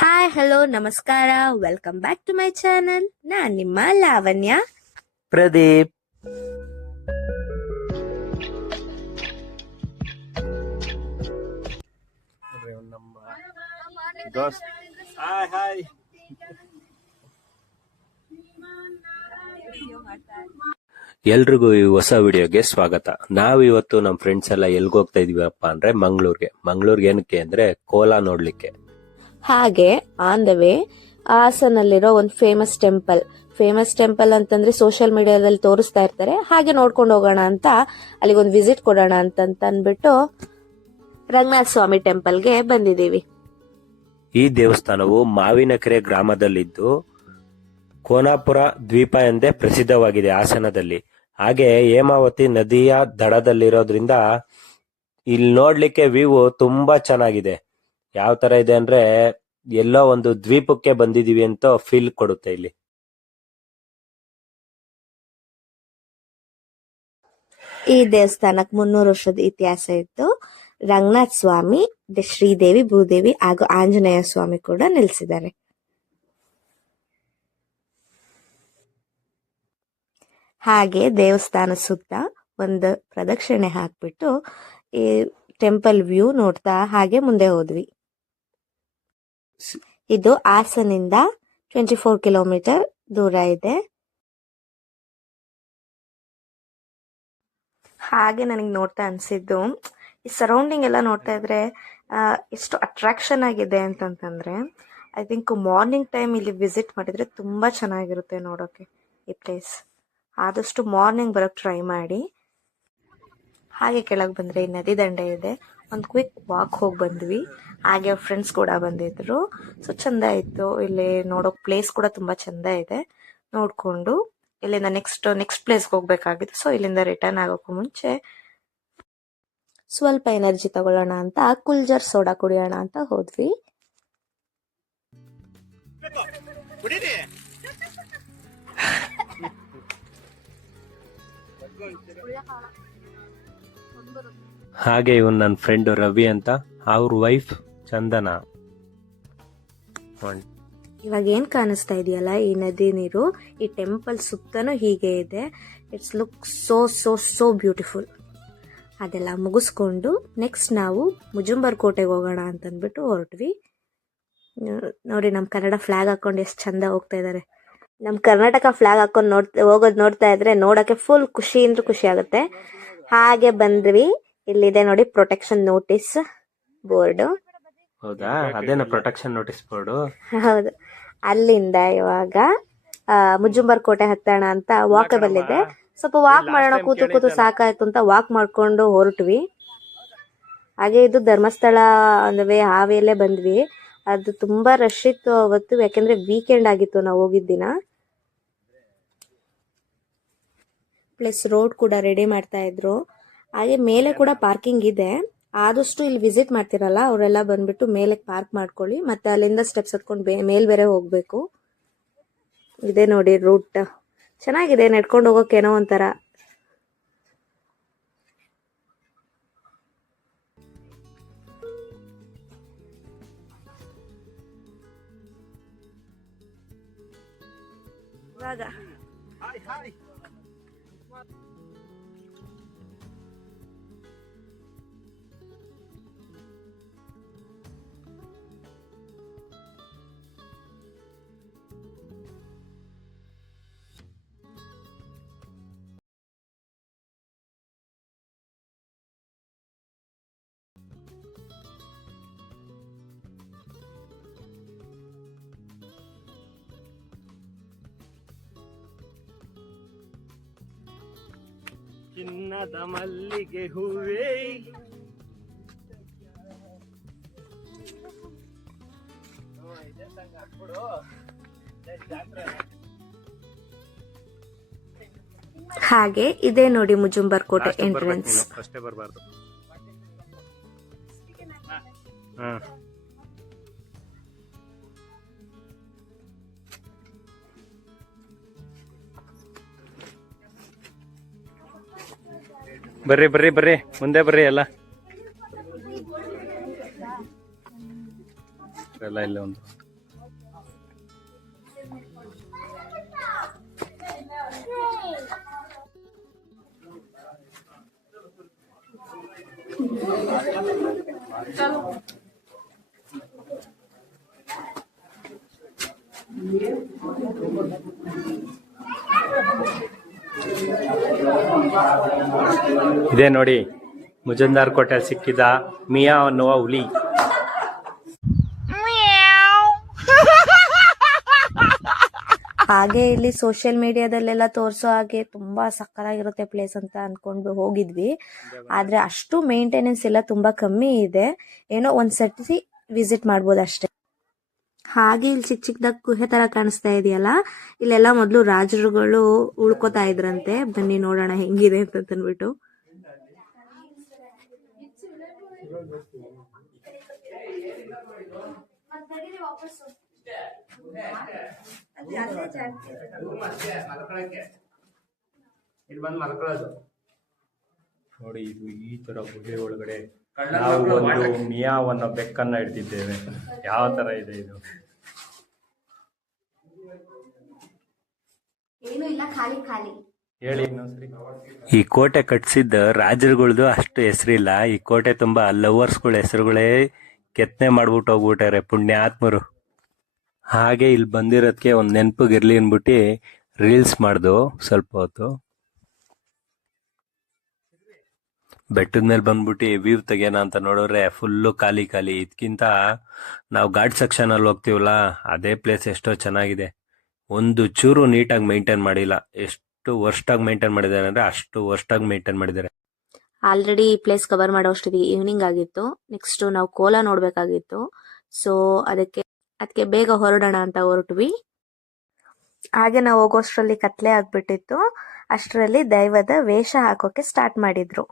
Hi hello ನಮಸ್ಕಾರ, welcome back to my channel. ನಾನ್ ನಿಮ್ಮ ಲಾವಣ್ಯ. ಪ್ರದೀಪ್. ಎಲ್ರಿಗೂ ಈ ಹೊಸ ವಿಡಿಯೋಗೆ ಸ್ವಾಗತ. ನಾವು ಇವತ್ತು ನಮ್ಮ ಫ್ರೆಂಡ್ಸ್ ಎಲ್ಲ ಎಲ್ಗ್ ಹೋಗ್ತಾ ಇದೀವಪ್ಪ ಅಂದ್ರೆ ಮಂಗಳೂರಿಗೆ ಏನಕ್ಕೆ ಅಂದ್ರೆ ಕೋಲಾ ನೋಡ್ಲಿಕ್ಕೆ. ಹಾಗೆ ಆನ್ ದ ವೇ ಹಾಸನಲ್ಲಿರೋ ಒಂದು ಫೇಮಸ್ ಟೆಂಪಲ್ ಅಂತಂದ್ರೆ ಸೋಷಿಯಲ್ ಮೀಡಿಯಾದಲ್ಲಿ ತೋರಿಸ್ತಾ ಇರ್ತಾರೆ. ಹಾಗೆ ನೋಡ್ಕೊಂಡು ಹೋಗೋಣ ಅಂತ ಅಲ್ಲಿಗೊಂದು ವಿಸಿಟ್ ಕೊಡೋಣ ಅಂತ ಅಂದ್ಬಿಟ್ಟು ರಂಗನಾಥ ಸ್ವಾಮಿ ಟೆಂಪಲ್ಗೆ ಬಂದಿದ್ದೀವಿ. ಈ ದೇವಸ್ಥಾನವು ಮಾವಿನಕೆರೆ ಗ್ರಾಮದಲ್ಲಿದ್ದು ಕೋನಾಪುರ ದ್ವೀಪ ಎಂದೇ ಪ್ರಸಿದ್ಧವಾಗಿದೆ ಹಾಸನದಲ್ಲಿ. ಹಾಗೆ ಹೇಮಾವತಿ ನದಿಯ ದಡದಲ್ಲಿರೋದ್ರಿಂದ ಇಲ್ಲಿ ನೋಡ್ಲಿಕ್ಕೆ ವ್ಯೂ ತುಂಬಾ ಚೆನ್ನಾಗಿದೆ. ಯಾವ ತರ ಇದೆ ಅಂದ್ರೆ ಎಲ್ಲೋ ಒಂದು ದ್ವೀಪಕ್ಕೆ ಬಂದಿದೀವಿ ಅಂತ ಫೀಲ್ ಕೊಡುತ್ತೆ ಇಲ್ಲಿ. ಈ ದೇವಸ್ಥಾನಕ್ಕೆ 300 ವರ್ಷದ ಇತಿಹಾಸ ಇತ್ತು. ರಂಗನಾಥ ಸ್ವಾಮಿ, ಶ್ರೀದೇವಿ, ಭೂದೇವಿ ಹಾಗೂ ಆಂಜನೇಯ ಸ್ವಾಮಿ ಕೂಡ ನಿಲ್ಸಿದ್ದಾರೆ. ಹಾಗೆ ದೇವಸ್ಥಾನ ಸುತ್ತ ಒಂದು ಪ್ರದಕ್ಷಿಣೆ ಹಾಕ್ಬಿಟ್ಟು ಈ ಟೆಂಪಲ್ ವ್ಯೂ ನೋಡ್ತಾ ಹಾಗೆ ಮುಂದೆ ಹೋದ್ವಿ. ಇದು ಹಾಸನಿಂದ 24 ಕಿಲೋಮೀಟರ್ ದೂರ ಇದೆ. ಹಾಗೆ ನನಗೆ ನೋಡ್ತಾ ಅನ್ಸಿದ್ದು, ಈ ಸರೌಂಡಿಂಗ್ ಎಲ್ಲ ನೋಡ್ತಾ ಇದ್ರೆ ಎಷ್ಟು ಅಟ್ರಾಕ್ಷನ್ ಆಗಿದೆ ಅಂತಂತಂದ್ರೆ, ಐ ಥಿಂಕ್ ಮಾರ್ನಿಂಗ್ ಟೈಮ್ ಇಲ್ಲಿ ವಿಸಿಟ್ ಮಾಡಿದ್ರೆ ತುಂಬಾ ಚೆನ್ನಾಗಿರುತ್ತೆ ನೋಡೋಕೆ ಈ ಪ್ಲೇಸ್. ಆದಷ್ಟು ಮಾರ್ನಿಂಗ್ ಬರೋಕ್ಕೆ ಟ್ರೈ ಮಾಡಿ. ಹಾಗೆ ಕೆಳಗೆ ಬಂದರೆ ಈ ನದಿ ದಂಡೆ ಇದೆ. ಒಂದು ಕ್ವಿಕ್ ವಾಕ್ ಹೋಗಿ ಬಂದ್ವಿ. ಹಾಗೆ ಫ್ರೆಂಡ್ಸ್ ಕೂಡ ಬಂದಿದ್ರು. ಸೊ ಚಂದ ಇತ್ತು. ಇಲ್ಲಿ ನೋಡೋಕೆ ಪ್ಲೇಸ್ ಕೂಡ ತುಂಬ ಚಂದ ಇದೆ. ನೋಡಿಕೊಂಡು ಇಲ್ಲಿಂದ ನೆಕ್ಸ್ಟ್ ಪ್ಲೇಸ್ಗೆ ಹೋಗ್ಬೇಕಾಗಿತ್ತು. ಸೊ ಇಲ್ಲಿಂದ ರಿಟರ್ನ್ ಆಗೋಕ್ಕೂ ಮುಂಚೆ ಸ್ವಲ್ಪ ಎನರ್ಜಿ ತಗೊಳ್ಳೋಣ ಅಂತ ಕುಲ್ಜರ್ ಸೋಡಾ ಕುಡಿಯೋಣ ಅಂತ ಹೋದ್ವಿ. ಹಾಗೆ ಇವನ್ ನನ್ನ ಫ್ರೆಂಡ್ ರವಿ ಅಂತ, ಅವ್ರ ವೈಫ್ ಚಂದನ. ಇವಾಗ ಏನ್ ಕಾಣಿಸ್ತಾ ಇದೆಯಲ್ಲ ಈ ನದಿ ನೀರು, ಈ ಟೆಂಪಲ್ ಸುತ್ತನೂ ಹೀಗೆ ಇದೆ. It's look so so so beautiful. ಅದೆಲ್ಲ ಮುಗಿಸ್ಕೊಂಡು ನೆಕ್ಸ್ಟ್ ನಾವು ಮುಜುಂಬರ್ ಕೋಟೆಗೆ ಹೋಗೋಣ ಅಂತಂದ್ಬಿಟ್ಟು ಹೊರಟ್ವಿ. ನೋಡಿ, ನಮ್ಮ ಕನ್ನಡ ಫ್ಲಾಗ್ ಹಾಕೊಂಡು ಎಷ್ಟು ಚಂದ ಹೋಗ್ತಾ ಇದ್ದಾರೆ. ನಮ್ಮ ಕರ್ನಾಟಕ ಫ್ಲಾಗ್ ಹಾಕೊಂಡು ಹೋಗೋದು ನೋಡ್ತಾ ಇದ್ರೆ ನೋಡಕ್ಕೆ ಫುಲ್ ಖುಷಿ ಅಂದ್ರೆ ಖುಷಿ ಆಗುತ್ತೆ. ಹಾಗೆ ಬಂದ್ವಿ. ಇಲ್ಲಿದೆ ನೋಡಿ ಪ್ರೊಟೆಕ್ಷನ್ ನೋಟಿಸ್ ಬೋರ್ಡ್. ಹೌದಾ, ಅದೇನ ಪ್ರೊಟೆಕ್ಷನ್ ನೋಟಿಸ್ ಬೋರ್ಡ್? ಹೌದು. ಅಲ್ಲಿಂದ ಇವಾಗ ಮುಜುಂಬರ್ ಕೋಟೆ ಹತ್ತೋಣ ಅಂತ ವಾಕಬಲ್ ಇದೆ. ಸ್ವಲ್ಪ ವಾಕ್ ಮಾಡೋಣ, ಕೂತು ಸಾಕಾಯ್ತು ಅಂತ ವಾಕ್ ಮಾಡ್ಕೊಂಡು ಹೊರಟ್ವಿ. ಹಾಗೆ ಇದು ಧರ್ಮಸ್ಥಳ ಅಂದ್ರೆ ಹಾವೇಲೇ ಬಂದ್ವಿ. ಅದು ತುಂಬಾ ರಶ್ ಇತ್ತು ಅವತ್ತು, ಯಾಕೆಂದ್ರೆ ವೀಕೆಂಡ್ ಆಗಿತ್ತು ನಾವು ಹೋಗಿದ್ದ ದಿನ. ಪ್ಲಸ್ ರೋಡ್ ಕೂಡ ರೆಡಿ ಮಾಡ್ತಾ ಇದ್ರು. ಹಾಗೆ ಮೇಲೆ ಕೂಡ ಪಾರ್ಕಿಂಗ್ ಇದೆ. ಆದಷ್ಟು ಇಲ್ಲಿ ವಿಸಿಟ್ ಮಾಡ್ತಿರಲ್ಲ ಅವರೆಲ್ಲ ಬಂದ್ಬಿಟ್ಟು ಮೇಲೆ ಪಾರ್ಕ್ ಮಾಡ್ಕೊಳ್ಳಿ. ಮತ್ತೆ ಅಲ್ಲಿಂದ ಸ್ಟೆಪ್ಸ್ ಹತ್ಕೊಂಡು ಮೇಲ್ ಬೇರೆ ಹೋಗ್ಬೇಕು. ಇದೆ ನೋಡಿ ರೂಟ್, ಚೆನ್ನಾಗಿದೆ. ನಡ್ಕೊಂಡು ಹೋಗೋಕೇನೋ ಒಂಥರ. ಇವಾಗ ಚಿನ್ನದ ಮಲ್ಲಿಗೆ ಹೂವೇ, ಹಾಗೆ ಇದೆ ನೋಡಿ ಮುಜುಂಬರ್ ಕೋಟೆ ಎಂಟ್ರೆನ್ಸ್. ಅಷ್ಟೇ ಬರಬಾರ್ದು. ಬರ್ರಿ ಬರ್ರಿ ಬರ್ರಿ, ಮುಂದೆ ಬರ್ರಿ. ಎಲ್ಲ ಇಲ್ಲ ಒಂದು ಇದೇ ನೋಡಿ ಮುಜಂದಾರ್ ಕೋಟೆ ಸಿಕ್ಕಿದ ಮಿಯಾ ಅನ್ನುವ ಹುಲಿ. ಹಾಗೆ ಇಲ್ಲಿ ಸೋಷಿಯಲ್ ಮೀಡಿಯಾದಲ್ಲೆಲ್ಲ ತೋರಿಸೋ ಹಾಗೆ ತುಂಬಾ ಸಕ್ಕತ್ತಾಗಿರುತ್ತೆ ಪ್ಲೇಸ್ ಅಂತ ಅನ್ಕೊಂಡು ಹೋಗಿದ್ವಿ. ಆದ್ರೆ ಅಷ್ಟು ಮೇಂಟೆನೆನ್ಸ್ ಎಲ್ಲ ತುಂಬಾ ಕಮ್ಮಿ ಇದೆ. ಏನೋ ಒಂದ್ಸತಿ ವಿಸಿಟ್ ಮಾಡ್ಬೋದು ಅಷ್ಟೇ. ಹಾಗೆ ಇಲ್ಲಿ ಚಿಕ್ಕ ಚಿಕ್ಕದಾಗ ಗುಹೆ ತರ ಕಾಣಿಸ್ತಾ ಇದೆಯಲ್ಲ, ಇಲ್ಲೆಲ್ಲ ಮೊದ್ಲು ರಾಜರುಗಳು ಉಳ್ಕೋತಾ ಇದ್ರಂತೆ. ಬನ್ನಿ ನೋಡೋಣ ಹೆಂಗಿದೆ ಅಂತ ಅಂದ್ಬಿಟ್ಟು. ನೋಡಿ, ಇದು ಈ ತರ ಗುಹೆ ಒಳಗಡೆ ನಾವು ಒಂದು ಮಿಯಾವನ್ನ ಬೆಕ್ಕನ್ನ ಇಡ್ತಿದ್ದೇವೆ. ಯಾವ ತರ ಇದೆ ಇದು? ಹೇಳಿ ಇನ್ನೊಂದ್ಸರಿ. ಈ ಕೋಟೆ ಕಟ್ಸಿದ್ದ ರಾಜರುಗಳ್ದು ಅಷ್ಟು ಹೆಸರಿಲ್ಲ. ಈ ಕೋಟೆ ತುಂಬಾ ಲವರ್ಸ್ಗಳ ಹೆಸರುಗಳೇ ಕೆತ್ತನೆ ಮಾಡ್ಬಿಟ್ಟು ಹೋಗ್ಬಿಟ್ಟಾರೆ ಪುಣ್ಯಾತ್ಮರು. ಹಾಗೆ ಇಲ್ಲಿ ಬಂದಿರೋದಕ್ಕೆ ಒಂದ್ ನೆನಪಿಗಿರ್ಲಿ ಅನ್ಬಿಟ್ಟು ರೀಲ್ಸ್ ಮಾಡ್ದು ಸ್ವಲ್ಪ ಹೊತ್ತು. ಬೆಟ್ಟದ ಮೇಲೆ ಬಂದ್ಬಿಟ್ಟು ವ್ಯೂ ತೆಗೆಯೋಣ ಅಂತ ನೋಡಿದ್ರೆ ಫುಲ್ಲು ಖಾಲಿ ಖಾಲಿ. ಇದಕ್ಕಿಂತ ನಾವು ಘಾಟ್ ಸೆಕ್ಷನ್ ಅಲ್ಲಿ ಹೋಗ್ತೀವಲ್ಲ, ಅದೇ ಪ್ಲೇಸ್ ಎಷ್ಟೋ ಚೆನ್ನಾಗಿದೆ. ಒಂದು ಚೂರು ನೀಟಾಗಿ ಮೇಂಟೈನ್ ಮಾಡಿಲ್ಲ. ಎಷ್ಟು ವರ್ಸ್ಟಾಗಿ ಮೇಂಟೈನ್ ಮಾಡಿದ್ದಾರೆ ಅಂದ್ರೆ ಅಷ್ಟು ವರ್ಸ್ಟಾಗಿ ಮೇಂಟೈನ್ ಮಾಡಿದ್ದಾರೆ. ಆಲ್ರೆಡಿ ಈ ಪ್ಲೇಸ್ ಕವರ್ ಮಾಡೋ ಅಷ್ಟಿಗೆ ಈವ್ನಿಂಗ್ ಆಗಿತ್ತು. ನೆಕ್ಸ್ಟ್ ನಾವು ಕೋಲಾ ನೋಡ್ಬೇಕಾಗಿತ್ತು. ಸೊ ಅದಕ್ಕೆ ಬೇಗ ಹೊರಡೋಣ ಅಂತ ಹೊರಟ್ವಿ. ಹಾಗೆ ನಾವು ಹೋಗೋಷ್ಟರಲ್ಲಿ ಕತ್ಲೆ ಆಗ್ಬಿಟ್ಟಿತ್ತು. ಅಷ್ಟರಲ್ಲಿ ದೈವದ ವೇಷ ಹಾಕೋಕೆ ಸ್ಟಾರ್ಟ್ ಮಾಡಿದ್ರು.